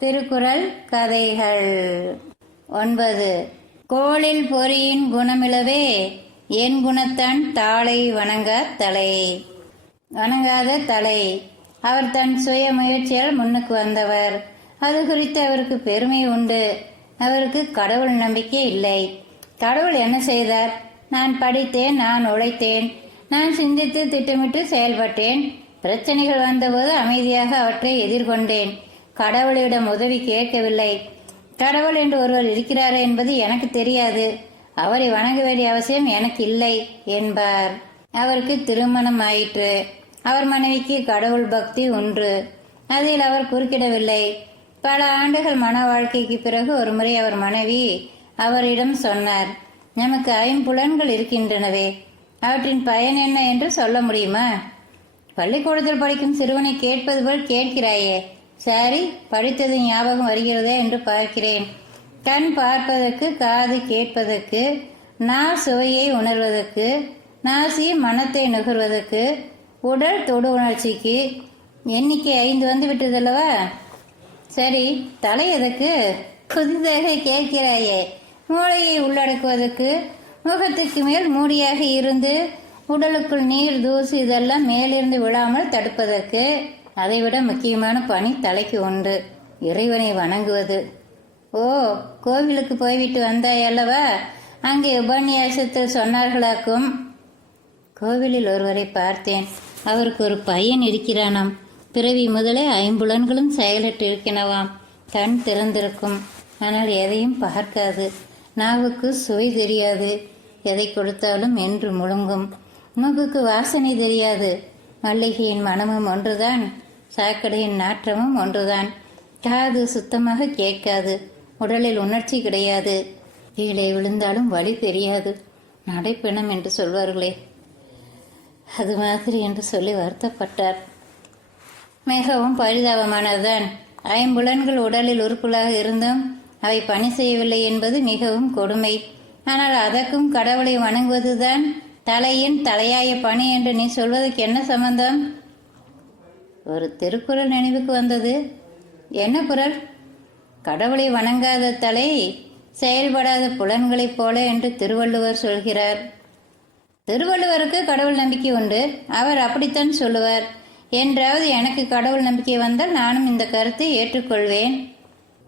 திருக்குறள் கதைகள். ஒன்பது. கோளில் பொறியின் குணமிழவே என் குணத்தன் தாளை வணங்க தலை. வணங்காத தலை. அவர் தன் சுய முயற்சியால் முன்னுக்கு வந்தவர். அது குறித்து அவருக்கு பெருமை உண்டு. அவருக்கு கடவுள் நம்பிக்கை இல்லை. கடவுள் என்ன செய்தார்? நான் படித்தேன் நான் உழைத்தேன். நான் சிந்தித்து திட்டமிட்டு செயல்பட்டேன். பிரச்சனைகள் வந்தபோது அமைதியாக அவற்றை எதிர்கொண்டேன். கடவுளிடம் உதவி கேட்கவில்லை. கடவுள் என்று ஒருவர் இருக்கிறாரா என்பது எனக்கு தெரியாது. அவரை வணங்க வேண்டிய அவசியம் எனக்கு இல்லை என்பார். அவருக்கு திருமணம் ஆயிற்று. அவர் மனைவிக்கு கடவுள் பக்தி ஒன்று அதில் அவர் குறுக்கிடவில்லை. பல ஆண்டுகள் மன வாழ்க்கைக்கு பிறகு ஒரு முறை அவர் மனைவி அவரிடம் சொன்னார் நமக்கு ஐம்புலன்கள் இருக்கின்றனவே அவற்றின் பயன் என்ன என்று சொல்ல முடியுமா? பள்ளிக்கூடத்தில் படிக்கும் சிறுவனை கேட்பது போல் கேட்கிறாயே சரி படித்தது ஞாபகம் வருகிறதே என்று பார்க்கிறேன். கண் பார்ப்பதற்கு காது கேட்பதற்கு நா சுவையை உணர்வதற்கு நாசி மனத்தை நுகர்வதற்கு உடல் தொடு உணர்ச்சிக்கு எண்ணிக்கை ஐந்து வந்து விட்டதல்லவா? சரி தலை எதற்கு? புதிதாக கேட்கிறாயே. மூளையை உள்ளடக்குவதற்கு முகத்துக்கு மேல் மூடியாக இருந்து உடலுக்குள் நீர் தூசி இதெல்லாம் மேலிருந்து விழாமல் தடுப்பதற்கு அதைவிட முக்கியமான பணி தலைக்கு உண்டு இறைவனை வணங்குவது. ஓ கோவிலுக்கு போய்விட்டு வந்தாய் அல்லவா? அங்கே உபன்யாசத்தில் சொன்னார்களாக்கும். கோவிலில் ஒருவரை பார்த்தேன். அவருக்கு ஒரு பையன் இருக்கிறானாம். பிறவி முதலே ஐம்புலன்களும் செயலற்றிருக்கினவாம் கண் திறந்திருக்கும். ஆனால் எதையும் பார்க்காது. நாவுக்கு சுவை தெரியாது. எதை கொடுத்தாலும் என்று முழுங்கும். மூக்குக்கு வாசனை தெரியாது. மல்லிகையின் மனமும் ஒன்றுதான். சாக்கடையின் நாற்றமும் ஒன்றுதான். காது சுத்தமாக கேட்காது. உடலில் உணர்ச்சி கிடையாது. கீழே விழுந்தாலும் வலி தெரியாது. நடைப்பிணம் என்று சொல்வார்களே. அது மாதிரி என்று சொல்லி வருத்தப்பட்டார். மிகவும் பரிதாபமானதுதான். ஐம்புலன்கள் உடலில் உறுப்புகளாக இருந்தும் அவை பணி செய்யவில்லை என்பது மிகவும் கொடுமை. ஆனால் அதற்கும் கடவுளை வணங்குவதுதான் தலையின் தலையாய பணி என்று நீ சொல்வதற்கு என்ன சம்பந்தம்? ஒரு திருக்குறள் நினைவுக்கு வந்தது. என்ன குரல் கடவுளை வணங்காத தலை செயல்படாத புலன்களைப் போல என்று திருவள்ளுவர் சொல்கிறார். திருவள்ளுவருக்கு கடவுள் நம்பிக்கை உண்டு. அவர் அப்படித்தான் சொல்லுவார். என்றாவது எனக்கு கடவுள் நம்பிக்கை வந்தால் நானும் இந்த கருத்தை ஏற்றுக்கொள்வேன்.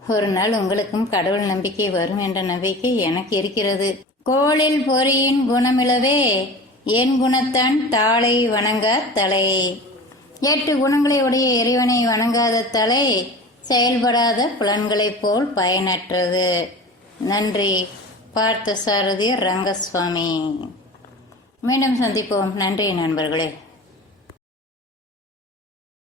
ஒரு நாள் உங்களுக்கும் கடவுள் நம்பிக்கை வரும் என்ற நம்பிக்கை எனக்கு இருக்கிறது. கோளில் பொறியின் குணமிழவே என் குணத்தான் தாளை வணங்க தலை. எட்டு குணங்களை உடைய இறைவனை வணங்காத தலை செயல்படாத புலன்களைப் போல் பயனற்றது. நன்றி பார்த்த சாரதி ரங்கசுவாமி. மீண்டும் சந்திப்போம். நன்றி நண்பர்களே.